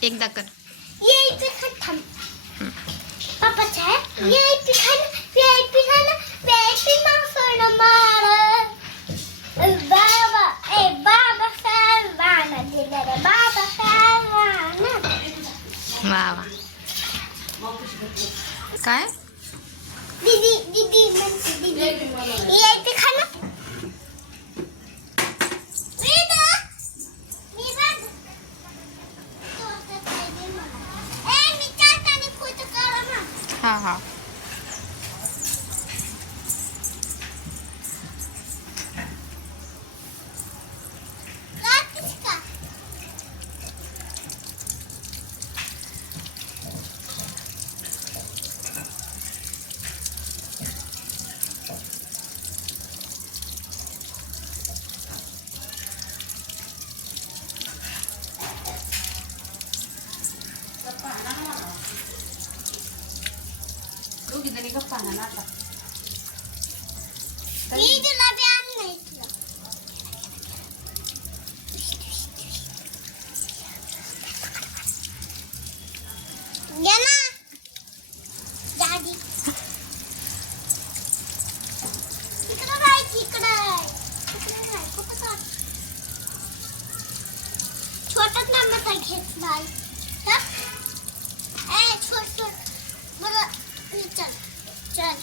एकदा कर वा वा काय दीदी दीदी दीदी खाना हाँ हाँ छोटाच ना मग घेतलाय छोट बरं चल चल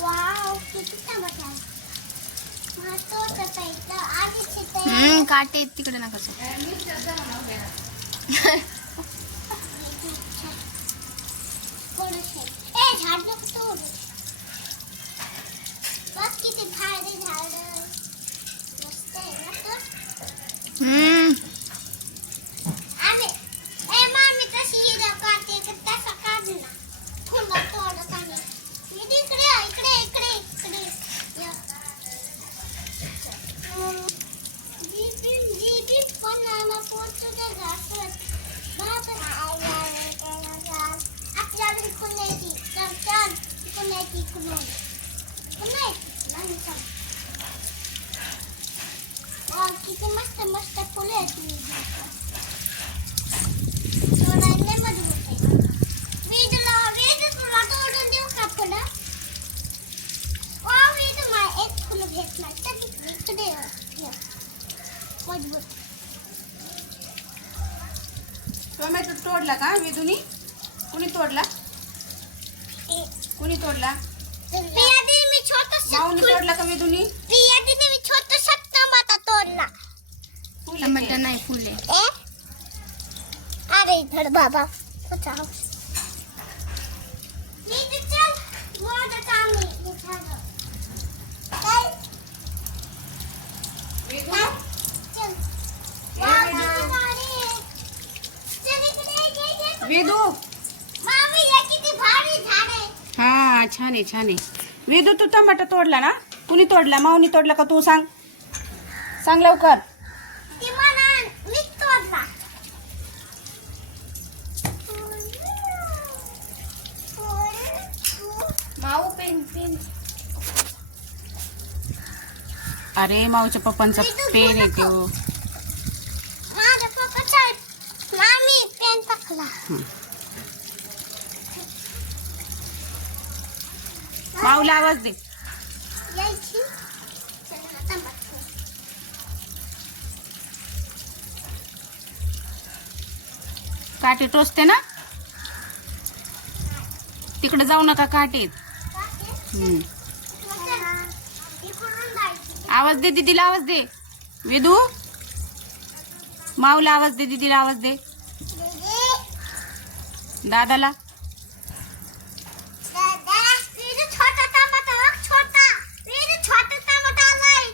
वाव किती टमाटर काटे तिकडे ना कसं झाड तोड बस किती झाड मस्त आहे ना तो मामी तशी काढते तसा काढ ना फुलं तोडत आहे इकडे इकडे इकडे इकडे दीदी पण पोचू दे घासत आपल्याला कुणाची चल चल कुणाची किती मस्त मस्त फुले आहेत तोडायला मजबूत आहे वीज तुला तोडून देऊ का फुलं वीज मला एक फुलं घेतलं तर इकडे मजबूत टोमॅटो तोडला का वेदूनी कुणी तोडला कुणी तोडला मी छोटासा माऊनी तोडला का वेदूनी मी छोटासा टमाटा तोडला टमाटर नाही फुले अरे इधर बाबा कुछ आओ नीचे चल मोड़ा सामने दिखा दो चल वेदू चल वेदू मामी ये किती भारी झाड आहे हा छान आहे वेदू तू टमाटा तोडला ना कुणी तोडला माऊनी तोडला का तू सांग लवकर ती मला मी तोडला माऊ पेन अरे माऊच्या पप्पांचा पेन आहे तो माझ्या पप्पाचा मामी पेन टाकला माऊला आवाज दे यायची चल आता बघ काटे टोचते ना तिकडे जाऊ नका काटेत आवाज दे दीदीला आवाज दे वेदू माऊला आवाज दे दीदीला आवाज दे दादाला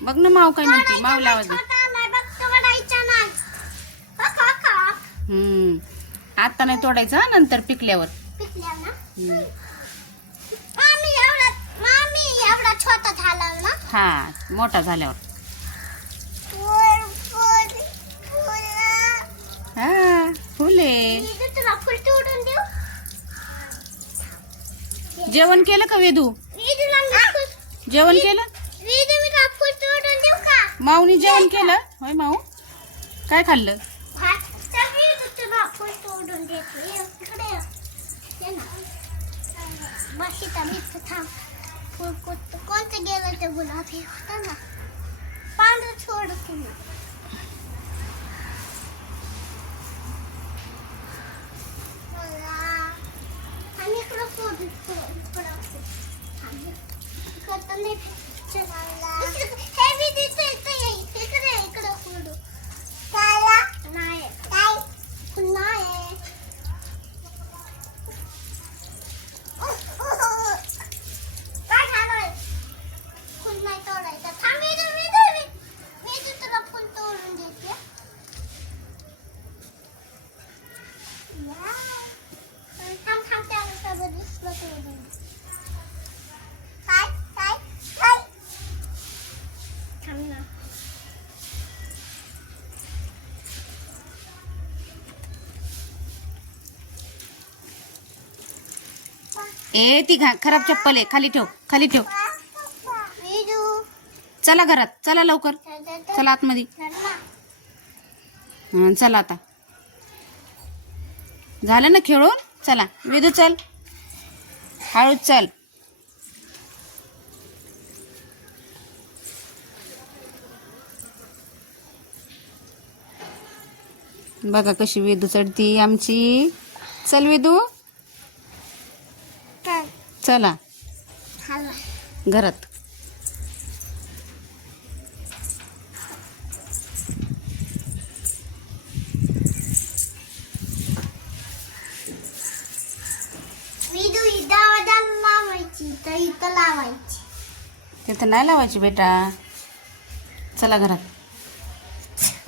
बघ ना माऊ काय म्हणते माऊला आवाज दे आता नाही तोडायचं हं, नंतर पिकल्यावर. पिकल्या ना हम्म. मामी एवढा छोटा झाला ना. हा मोठा झाल्यावर. हा फुले. तुला फुल तोडून देऊ. जेवण केलं का वेदू? जेवण केलं? फुल तोडून देऊ का? माऊनी जेवण केलं होय माऊ? काय खाल्लं? तुला फुल तोडून देते. इकडे ये ना. बस इथं मी थांब. फुल कोणतं गेलं ते गुलाबी होतं ना. पांढरं सोड तुम्ही. आणि इकडं सोड. हे मी दिसते इकडे सोडू. नाही काय पुन्हा आहे. काय झालंय? फुल नाही तोडायचं. थांब मी तुला फुल तोडून देते. थांब त्याला दिसलं तोडून. काय थांब ना. ए ती खराब चप्पल आहे, खाली ठेव. चला घरात, चला लवकर, चला आतमध्ये. चला आता झालं ना खेळून. चला वेदू चल, हळूच चल. बघा कशी वेदू चढती आमची. चल वेदू चला घरात. लावायची तर इथं लावायची. तिथं नाही लावायची बेटा. चला घरात.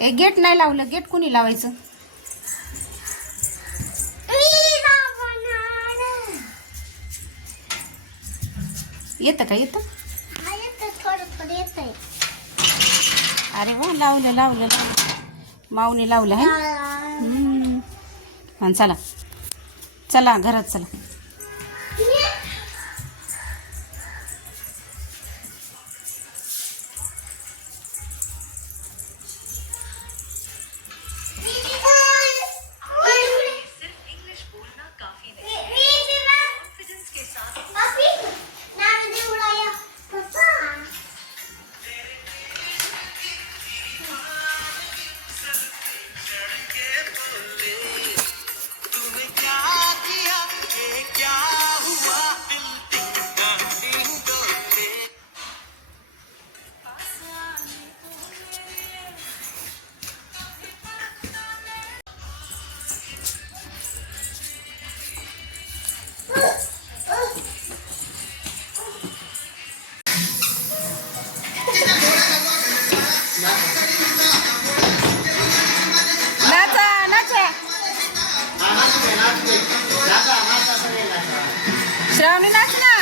ए गेट नाही लावलं. गेट कोणी लावायचं? येतं का? येतं. थोडं येतंय. अरे वा लावलं. माऊने लावलं आहे. चला घरात चला. श्रावणी नाच ना.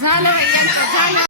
झालं